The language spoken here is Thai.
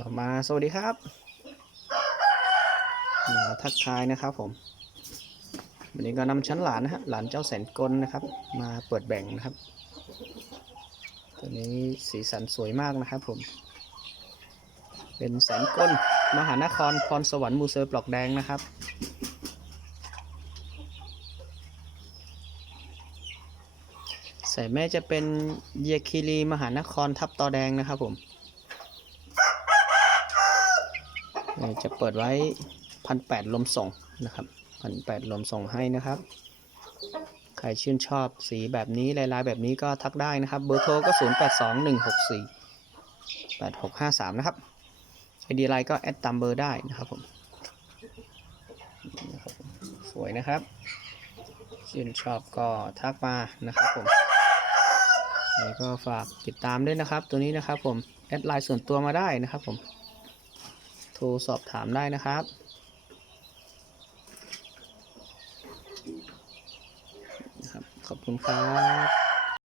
ต่อมาสวัสดีครับ มาทักทายนะครับผม วันนี้ก็นำชั้นหลานนะฮะ หลานเจ้าแสนกลนะครับ มาเปิดแบ่งนะครับ ตัวนี้สีสันสวยมากนะครับผม เป็นแสนกลมหานครพรสวรรค์มูเซอร์ปลอกแดงนะครับใส่แม่จะเป็นเยคิรีมหานครทับตอแดงนะครับผมเอ่อ จะเปิดไว้พันแปดลมส่งนะครับพันแปดลมส่งให้นะครับ ใครชื่นชอบสีแบบนี้ลายๆแบบนี้ก็ทักได้นะครับ เบอร์โทรก็ 0 8 2 1 6 4 8 6 5 3 นะครับไอดีไลน์ก็แอดตามเบอร์ได้นะครับผมสวยนะครับ ชื่นชอบก็ทักมานะครับผมแล้วก็ฝากติดตามด้วยนะครับ ตัวนี้นะครับผมแอดไลน์ส่วนตัวมาได้นะครับผม โทรสอบถามได้นะครับ ขอบคุณครับ